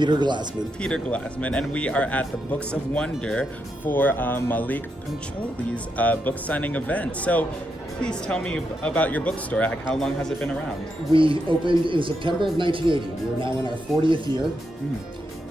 Peter Glassman. Peter Glassman, and we are at the Books of Wonder for Maulik Pancholy's book signing event. So please tell me about your bookstore. How long has it been around? We opened in September of 1980. We are now in our 40th year.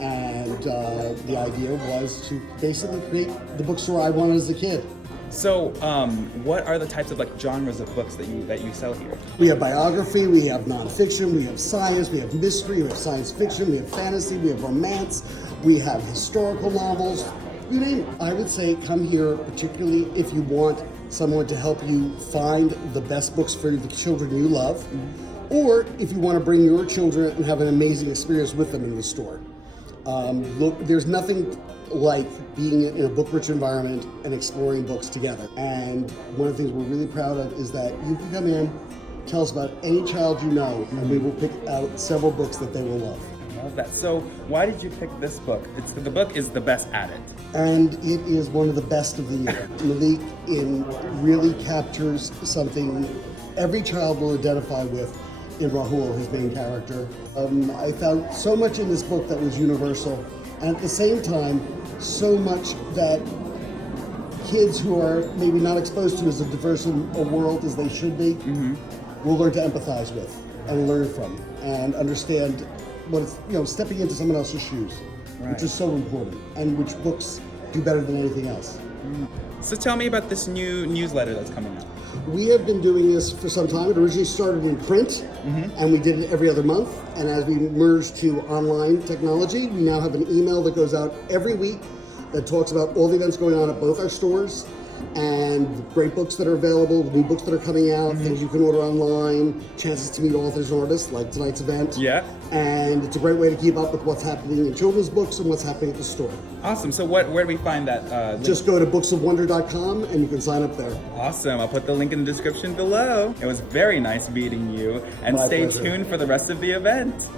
And the idea was to basically create the bookstore I wanted as a kid. So, what are the types of genres of books that you sell here? We have biography, we have nonfiction, we have science, we have mystery, we have science fiction, we have fantasy, we have romance, we have historical novels. You name it. I would say come here, particularly if you want someone to help you find the best books for the children you love, or if you want to bring your children and have an amazing experience with them in the store. Look, there's nothing like being in a book-rich environment and exploring books together. And one of the things we're really proud of is that you can come in, tell us about any child you know, and we will pick out several books that they will love. I love that. So why did you pick this book? The book is the best at it. And it is one of the best of the year. Maulik really captures something every child will identify with in Rahul, his main character. I found so much in this book that was universal, and at the same time, so much that kids who are maybe not exposed to as diverse a world as they should be will learn to empathize with and learn from and understand what it's, stepping into someone else's shoes, which is so important, and which books do better than anything else. So tell me about this new newsletter that's coming out. We have been doing this for some time. It originally started in print, and we did it every other month. And as we merged to online technology, we now have an email that goes out every week that talks about all the events going on at both our stores and great books that are available, new books that are coming out, things you can order online, chances to meet authors and artists like tonight's event. Yeah. And it's a great way to keep up with what's happening in children's books and what's happening at the store. Awesome. So where do we find that link? Just go to booksofwonder.com and you can sign up there. Awesome. I'll put the link in the description below. It was very nice meeting you, and My stay pleasure. tuned for the rest of the event.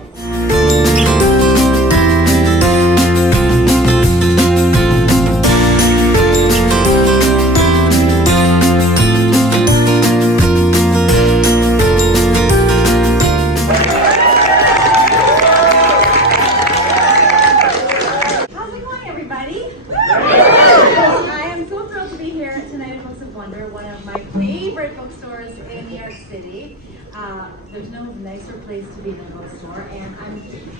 One of my favorite bookstores in New York City. There's no nicer place to be than a bookstore, and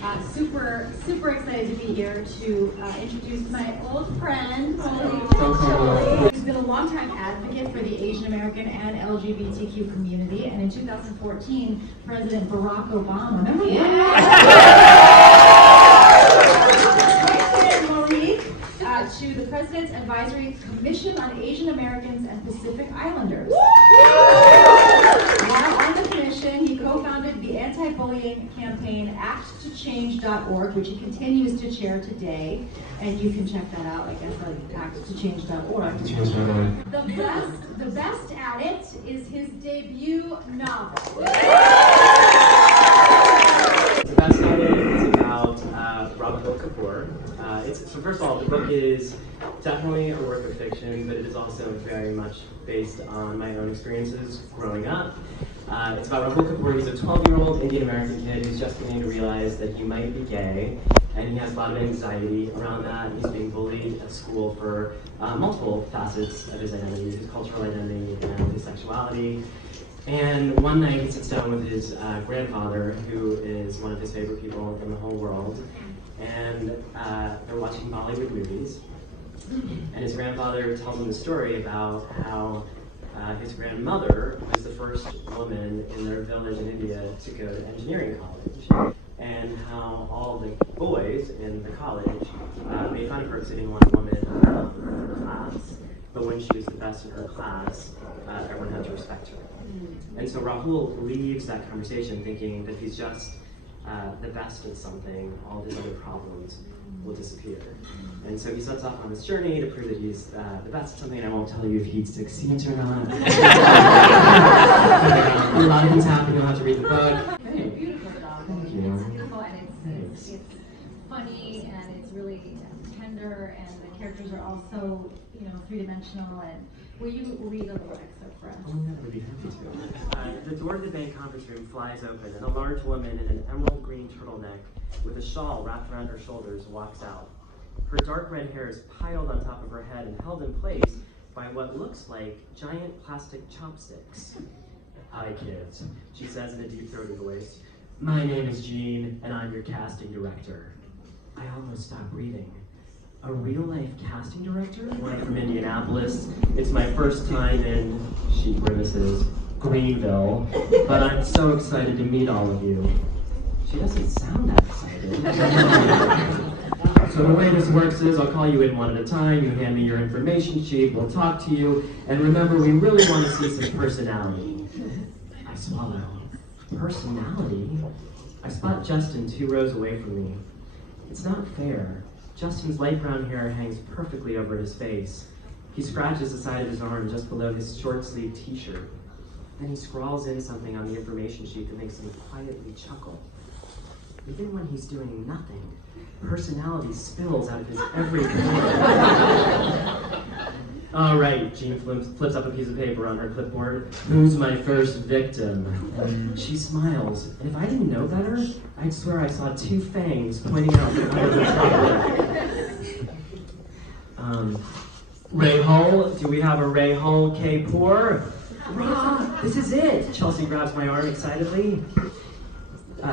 I'm super excited to be here to introduce my old friend, Maulik Pancholy. He's been a longtime advocate for the Asian American and LGBTQ community, and in 2014, President Barack Obama to the President's Advisory Commission on Asian Americans and Pacific Islanders. While on the commission, he co-founded the anti-bullying campaign ActToChange.org, which he continues to chair today. And you can check that out, I guess, at ActToChange.org. The best at it is his debut novel. The best at it is about Maulik Kapoor. So first of all, the book is definitely a work of fiction, but it is also very much based on my own experiences growing up. It's about Maulik Kapoor. He's a 12-year-old Indian American kid who's just beginning to realize that he might be gay, and he has a lot of anxiety around that. He's being bullied at school for multiple facets of his identity, his cultural identity and his sexuality. And one night he sits down with his grandfather, who is one of his favorite people in the whole world, and they're watching Bollywood movies. And his grandfather tells him the story about how his grandmother was the first woman in their village in India to go to engineering college, and how all the boys in the college made fun of her because they didn't want a woman in her class. But when she was the best in her class, everyone had to respect her. And so Rahul leaves that conversation thinking that he's just the best at something, all his other problems will disappear. And so he sets off on this journey to prove that he's the best at something, and I won't tell you if he succeeds or not. A lot of things happen, you'll have to read the book. It's a beautiful novel. Thank you. It's beautiful, and it's funny, and it's really tender. gender, and the characters are all so, three-dimensional. And will you read a little excerpt for us? Oh, yeah, I'd be happy to. The door to the bank conference room flies open, and a large woman in an emerald green turtleneck with a shawl wrapped around her shoulders walks out. Her dark red hair is piled on top of her head and held in place by what looks like giant plastic chopsticks. "Hi, kids," she says in a deep-throated voice. "My name is Jean, and I'm your casting director." I almost stopped breathing. A real-life casting director? One from Indianapolis. It's my first time in, she grimaces, Greenville, but I'm so excited to meet all of you. She doesn't sound that excited. So the way this works is I'll call you in one at a time, you hand me your information sheet, we'll talk to you, and remember, we really want to see some personality. I swallow. Personality? I spot Justin 2 rows away from me. It's not fair. Justin's light brown hair hangs perfectly over his face. He scratches the side of his arm just below his short-sleeved t-shirt. Then he scrawls in something on the information sheet that makes him quietly chuckle. Even when he's doing nothing, personality spills out of his every pore. All right, Jean flips up a piece of paper on her clipboard. "Who's my first victim?" She smiles, and if I didn't know better, I'd swear I saw 2 fangs pointing out from under the top. Ray Hull? Do we have a Ray Hull Kapoor? This is it! Chelsea grabs my arm excitedly.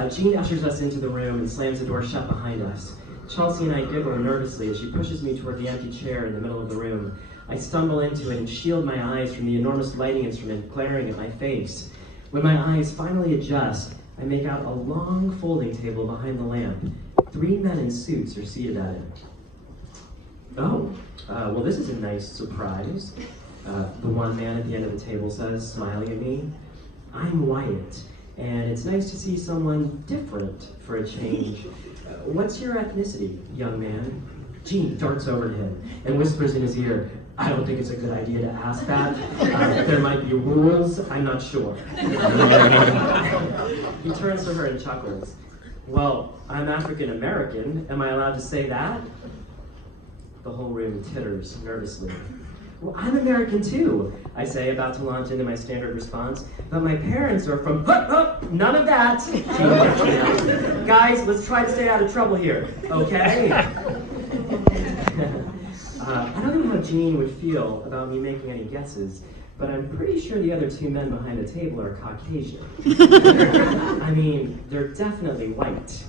Jean ushers us into the room and slams the door shut behind us. Chelsea and I giggle nervously as she pushes me toward the empty chair in the middle of the room. I stumble into it and shield my eyes from the enormous lighting instrument glaring at my face. When my eyes finally adjust, I make out a long folding table behind the lamp. 3 men in suits are seated at it. "Oh, well, this is a nice surprise," the one man at the end of the table says, smiling at me. "I'm Wyatt, and it's nice to see someone different for a change. What's your ethnicity, young man?" Jean darts over to him and whispers in his ear, "I don't think it's a good idea to ask that. There might be rules, I'm not sure." He turns to her and chuckles. "Well, I'm African American. Am I allowed to say that?" The whole room titters nervously. "Well, I'm American too," I say, about to launch into my standard response. "But my parents are from..." None of that! "Guys, let's try to stay out of trouble here, okay?" I don't know how Jean would feel about me making any guesses, but I'm pretty sure the other 2 men behind the table are Caucasian. I mean, they're definitely white.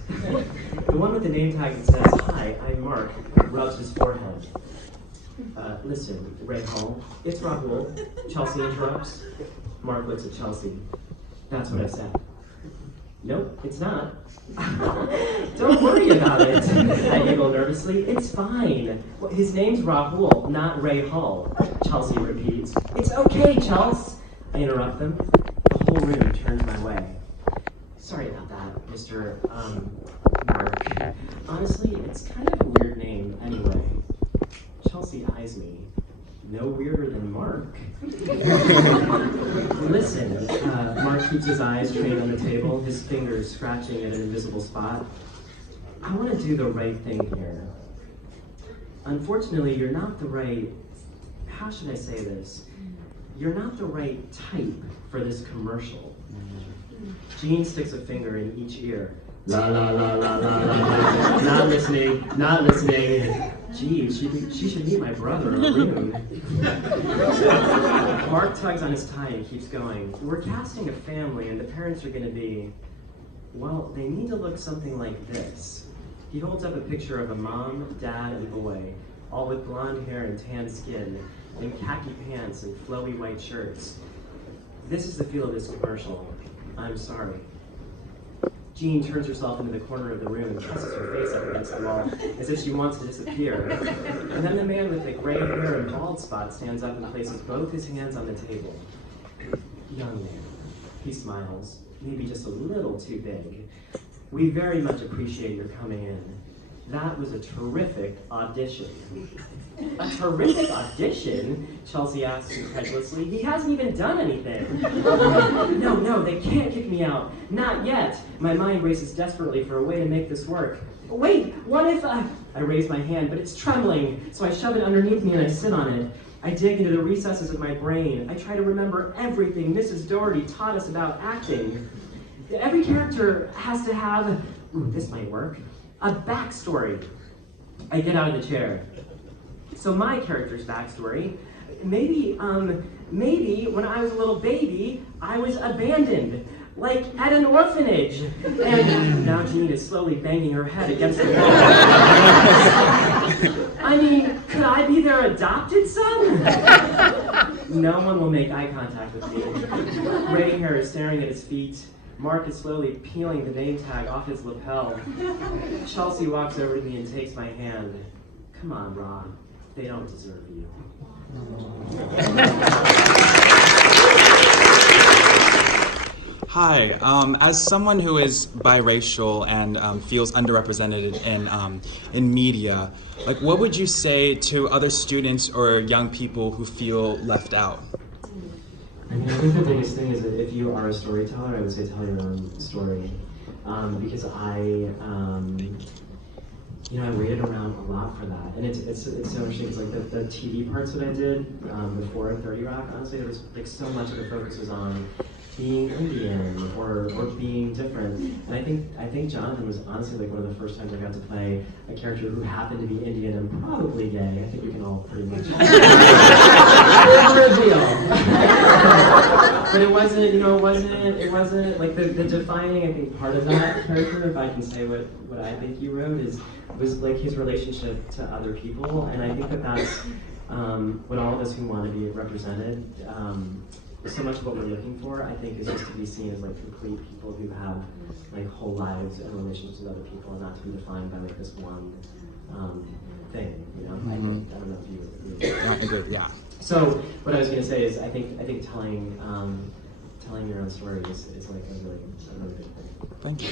The one with the name tag that says, "Hi, I'm Mark," rubs his forehead. "Listen, Ray Hall, it's Rahul," Chelsea interrupts. Mark looks at Chelsea. "That's what I said." "Nope, it's not." "Don't worry about it," I giggle nervously. "It's fine. Well, his name's Rahul, not Ray Hall," Chelsea repeats. "It's okay, Chels," I interrupt them. The whole room turns my way. "Sorry about that, Mr. Mark. Honestly, it's kind of a weird name anyway." Chelsea eyes me. "No weirder than Mark." "Listen," Mark keeps his eyes trained on the table, his fingers scratching at an invisible spot. "I want to do the right thing here. Unfortunately, you're not the right, how should I say this? You're not the right type for this commercial." Jean sticks a finger in each ear. "La la la la la la. Not listening, not listening. Geez, she should meet my brother, Arun." Mark tugs on his tie and keeps going. "We're casting a family, and the parents are going to be, well, they need to look something like this." He holds up a picture of a mom, dad, and boy, all with blonde hair and tan skin, in khaki pants and flowy white shirts. "This is the feel of this commercial. I'm sorry." Jean turns herself into the corner of the room and presses her face up against the wall, as if she wants to disappear. And then the man with the gray hair and bald spot stands up and places both his hands on the table. "Young man," he smiles, maybe just a little too big. "We very much appreciate your coming in. That was a terrific audition." "A terrific audition?" Chelsea asks incredulously. "He hasn't even done anything." No, they can't kick me out. Not yet. My mind races desperately for a way to make this work. "Wait, what if I raise my hand, but it's trembling, so I shove it underneath me and I sit on it. I dig into the recesses of my brain. I try to remember everything Mrs. Doherty taught us about acting. Every character has to have, this might work, a backstory. I get out of the chair. So my character's backstory, maybe when I was a little baby, I was abandoned, like at an orphanage. And now Jean is slowly banging her head against the wall. I mean, could I be their adopted son? No one will make eye contact with me. Gray hair is staring at his feet. Mark is slowly peeling the name tag off his lapel. Chelsea walks over to me and takes my hand. Come on, Ron. They don't deserve you. Hi, as someone who is biracial and feels underrepresented in media, like what would you say to other students or young people who feel left out? I mean, I think the biggest thing is that if you are a storyteller, I would say tell your own story. Because I waited around a lot for that, and it's so interesting. It's like the TV parts that I did before 30 Rock. Honestly, there was like so much of the focus was on being Indian or being different, and I think Jonathan was honestly like one of the first times I got to play a character who happened to be Indian and probably gay. I think we can all pretty much reveal. But it wasn't like the defining, I think, part of that character, if I can say what I think he wrote, was like his relationship to other people, and I think that's what all of us who want to be represented, so much of what we're looking for, I think, is just to be seen as like complete people who have like whole lives and relationships with other people, and not to be defined by like this one thing, you know? I don't know if you agree. Yeah. So what I was going to say is I think telling your own story is like a really good thing. Thank you.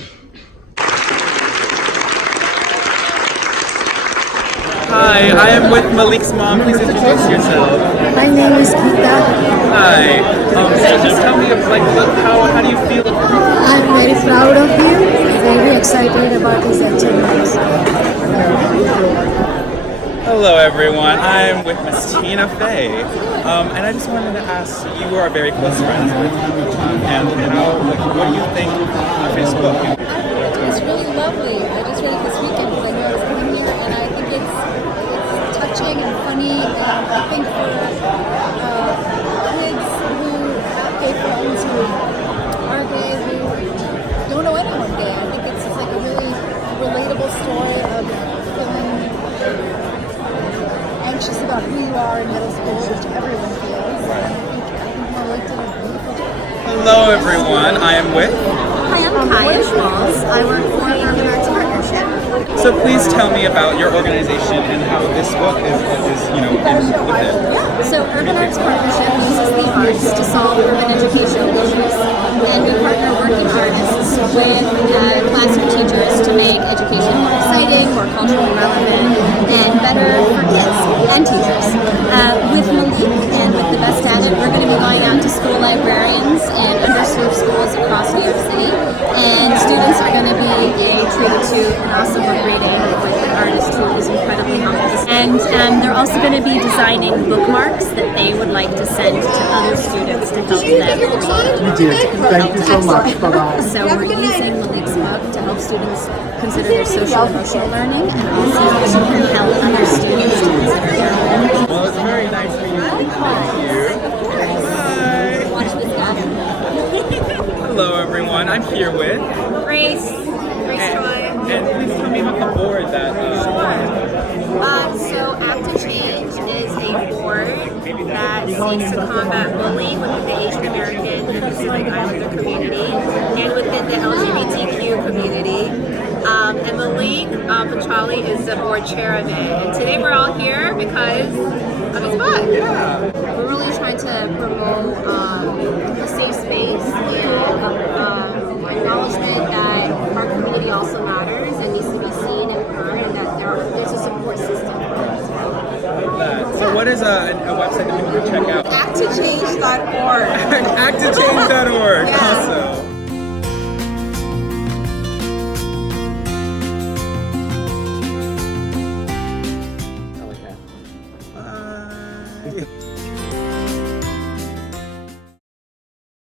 Hi, I am with Malik's mom. Please introduce yourself. My name is Geeta. Hi. Just tell me, how do you feel? I'm very proud of you. Very excited about these achievements. Hello, everyone. I'm with Miss Tina Fey, and I just wanted to ask. You are very close friends with and what do you think of his book? It's really lovely. I just read it this weekend because I knew I was coming here, and I think it's touching and funny, and I think for kids who have gay friends who are gay, who don't know anyone gay, I think it's just like a really relatable story of feeling anxious about who you are in middle school, which everyone feels. And I think Maulik did a beautiful job. Hello, everyone. I am with. Hi, I'm Kaya Schmaltz. I work for the Urban Arts Partnership. So please tell me about your organization and how this book is in with it. So Urban Arts Partnership uses the arts to solve urban educational issues, and we partner working artists with classroom teachers to make education more exciting, more culturally relevant, and better for kids and teachers. With Maulik and with the Best at It, we're going to be going out to school librarians and underserved schools across New York City, and students are going to be treated to an awesome book reading with an artist who is incredibly humble. And they're also going to be designing bookmarks that they would like to send to other students to help them read. Thank you so much. Bye-bye. So we're using Maulik's book to help students consider their social emotional learning, and also to help other students to consider their own. Well, it's very nice meeting you. Thank you. Bye. Watch this guy. Hello, everyone. I'm here with. Grace Troy. And please tell me about the board that. So Act to Change is a board that seeks to combat bullying within the Asian American and Pacific Islander community and within the LGBTQ community. And Maulik Pancholy is the board chair of it. And today we're all here because of his book. Yeah. We're really trying to promote a safe space and acknowledgement that our community also matters and needs to be seen and heard, and that there's a support system for us as well. So what is a website that we can check out? ActToChange.org. ActToChange.org. Yeah. Awesome. you.